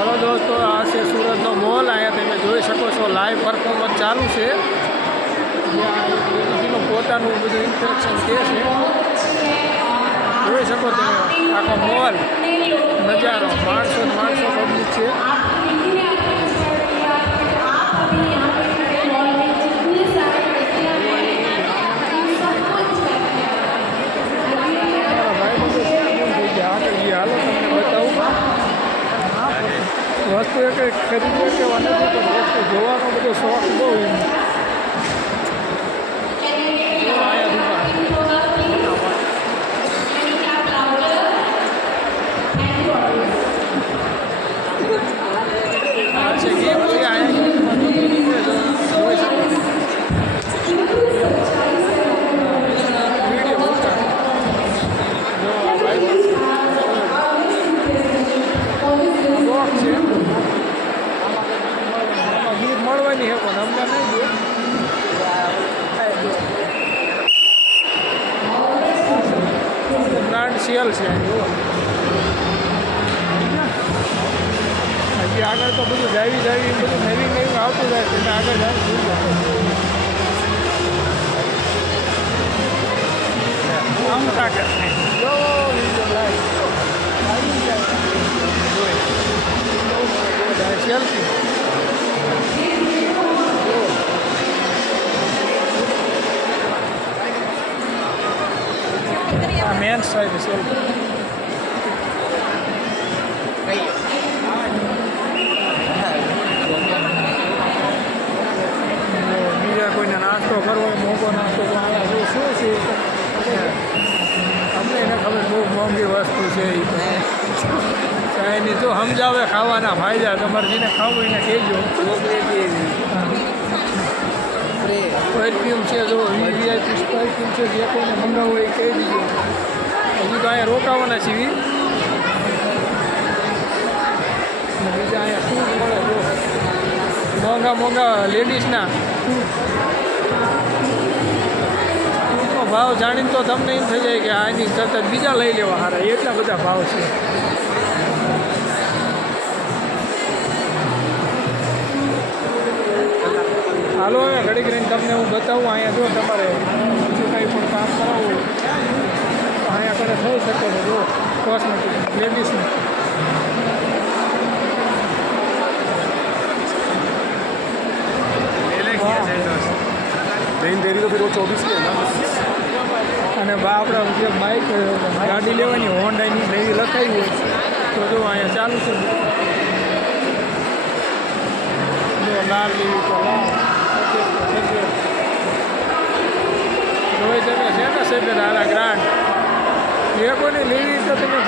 ચાલો દોસ્તો, આ છે સુરતનો મોલ. અહીંયા તમે જોઈ શકો છો લાઈવ પરફોર્મન્સ ચાલુ છે. જ્યાં પોતાનું બધું ઇન્ફેક્શન કે છે. જોઈ શકો તમે આખો મોલ નજારો, માણસો પબ્લિક છે. હાલો તમને બતાવું વસ્તુ એ કંઈ ખરીદવા કેવા નથી, પણ વસ્તુ જોવાનો બધો શોખ બહુ મળવાની છે, પણ અમને નહીં દે. બ્રાન્ડ સેલ છે હજી આગળ તો બધું જાવી બધું નવી આવતું જાય છે. એટલે આગળ જાય આમ કાઢે સેલ્ફી મેન સાઈડ સેલ્ફી. બીજા કોઈને નાસ્તો કરવો હોય, મોંઘો નાસ્તો શું છે અમને એને ખબર. બહુ મોંઘી વસ્તુ છે એની. જો સમજાવે ખાવાના ફાયદા, તમારે જેને ખાવું એને કહેજો. પરફ્યુમ છે, જો વીવીઆઈપી પરફ્યુમ છે, જે કોઈને મંગાવવું હોય એ કહી દીધું. હજી તો અહીંયા રોકાવાના છીએ. બીજા અહીંયા શૂઝ મળે, જો મોંઘા લેડીઝના શૂઝનો ભાવ જાણીને તો તમને એમ થઈ જાય કે આની સતત બીજા લઈ લેવા સારા, એટલા બધા ભાવ છે. હાલો હવે ઘડીક રહીને તમને હું બતાવું. અહીંયા જો તમારે બીજું કંઈ પણ કામ કરાવવું અહીંયા કરે થઈ શકે છે. જો કોસ્મેટિક લેડીઝને मेन देरी तो फिर वो 24 की है ना. અને આપણે જે બાઇક ગાડી લેવાની હોન્ડાની એવી લખાવી હોય તો જો અહીંયા ચાલુ છે. જો લાલ લેવી તો લાલ, જોઈ તમે છે ને સફેદ હારા ગ્રાન્ડ. જે કોઈને લેવી તો તમે